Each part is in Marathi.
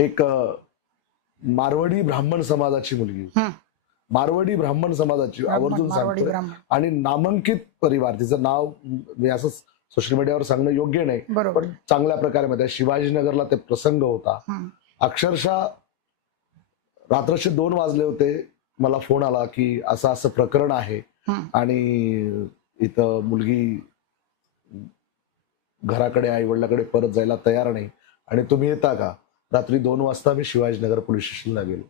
एक मारवाडी ब्राह्मण समाजाची मुलगी, मारवाडी ब्राह्मण समाजाची, आवर्जून मारवाडी सांगतो, ब्राह्मण. आणि नामांकित परिवार. तिचं नाव मी असं सोशल मीडियावर सांगणं योग्य नाही, बरोबर. पण चांगल्या प्रकारे माहिती आहे. शिवाजीनगरला ते प्रसंग होता. अक्षरशः रात्रीचे 2 वाजले होते, मला फोन आला की असं असं प्रकरण आहे आणि इथं मुलगी घराकडे, आई वडिलांकडे परत जायला तयार नाही आणि तुम्ही येता का. रात्री 2 वाजता मी शिवाजीनगर पोलीस स्टेशनला गेलो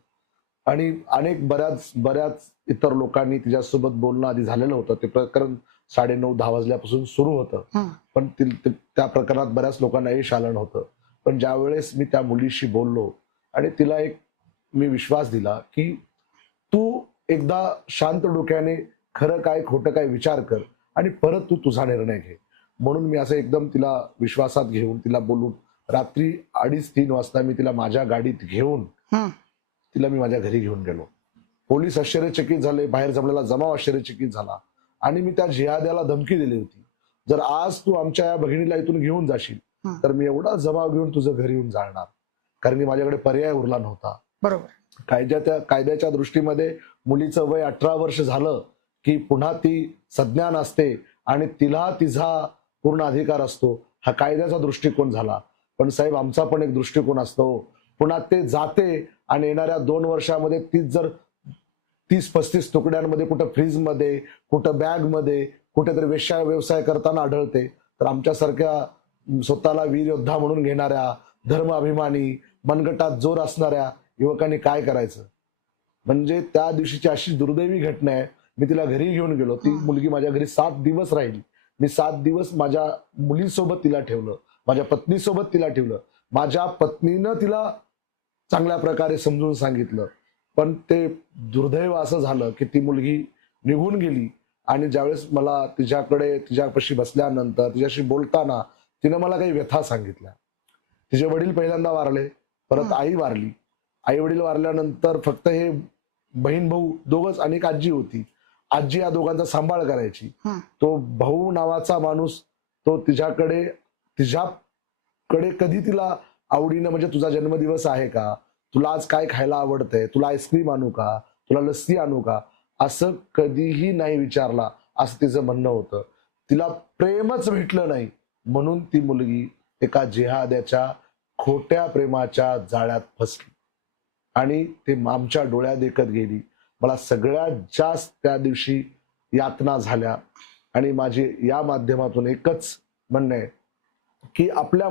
आणि अनेक बऱ्याच इतर लोकांनी तिच्यासोबत बोलणं आधी झालेलं होतं. ते प्रकरण 9:30-10 वाजल्यापासून सुरू होतं, पण त्या प्रकरणात बऱ्याच लोकांना यश आलं नव्हतं. पण ज्या वेळेस मी त्या मुलीशी बोललो आणि तिला एक मी विश्वास दिला की तू एकदा शांत डोक्याने खरं काय खोटं काय विचार कर आणि परत तू तुझा निर्णय घे. म्हणून मी असं एकदम तिला विश्वासात घेऊन, तिला बोलून रात्री 2:30-3 वाजता मी तिला माझ्या गाडीत घेऊन तिला मी माझ्या घरी घेऊन गेलो. पोलीस आश्चर्यचकित झाले, बाहेर जमलेला जमाव आश्चर्यचकित झाला आणि मी त्या जिहाद्याला धमकी दिली होती, जर आज तू आमच्या या भगिनीला इथून घेऊन जाशील तर मी एवढा जमाव घेऊन तुझं घरी येऊन जाणार, कारण की माझ्याकडे पर्याय उरला नव्हता. बरोबर. कायद्याच्या दृष्टीमध्ये मुलीचं वय 18 वर्ष झालं की पुन्हा ती सज्ञान असते आणि तिला तिचा पूर्ण अधिकार असतो. हा कायद्याचा दृष्टिकोन झाला. पण साहेब, आमचा पण एक दृष्टिकोन असतो. पुन्हा ते जाते आणि येणाऱ्या 2 वर्षामध्ये तीच जर 30-35 तुकड्यांमध्ये, कुठं फ्रीजमध्ये, कुठं बॅगमध्ये, कुठेतरी वेश्या व्यवसाय करताना आढळते, तर आमच्यासारख्या स्वतःला वीर योद्धा म्हणून घेणाऱ्या, धर्म अभिमानी, मनगटात जोर असणाऱ्या युवकांनी काय करायचं. म्हणजे त्या दिवशीची अशी दुर्दैवी घटना आहे. मी तिला घरी घेऊन गेलो. ती मुलगी माझ्या घरी 7 दिवस राहिली. मी 7 दिवस माझ्या मुलीसोबत तिला ठेवलं, माझ्या पत्नीसोबत तिला ठेवलं. माझ्या पत्नीनं तिला चांगल्या प्रकारे समजून सांगितलं. पण ते दुर्दैव असं झालं की ती मुलगी निघून गेली आणि ज्यावेळेस मला तिच्यापाशी बसल्यानंतर, तिच्याशी बोलताना तिनं मला काही व्यथा सांगितल्या. तिचे वडील पहिल्यांदा वारले, परत आई वारली. आई वडील वारल्यानंतर फक्त हे बहीण भाऊ दोघच आणि एक आजी होती. आजी या दोघांचा सांभाळ करायची. तो भाऊ नावाचा माणूस, तो तिच्याकडे कधी तिला आवडीनं, म्हणजे तुझा जन्मदिवस आहे का, तुला आज काय खायला आवडतंय, तुला आईस्क्रीम आणू का, तुला लस्सी आणू का, असं कधीही नाही विचारला, असं तिचं म्हणणं होतं. तिला प्रेमच भेटलं नाही म्हणून ती मुलगी एका जिहाद्याच्या खोट्या प्रेमाच्या जाळ्यात फसली आणि ते आमच्या डोळ्यात देखत गेली. मला सगळ्यात जास्त त्या दिवशी यातना झाल्या आणि माझे या माध्यमातून एकच म्हणणं आहे की आपल्या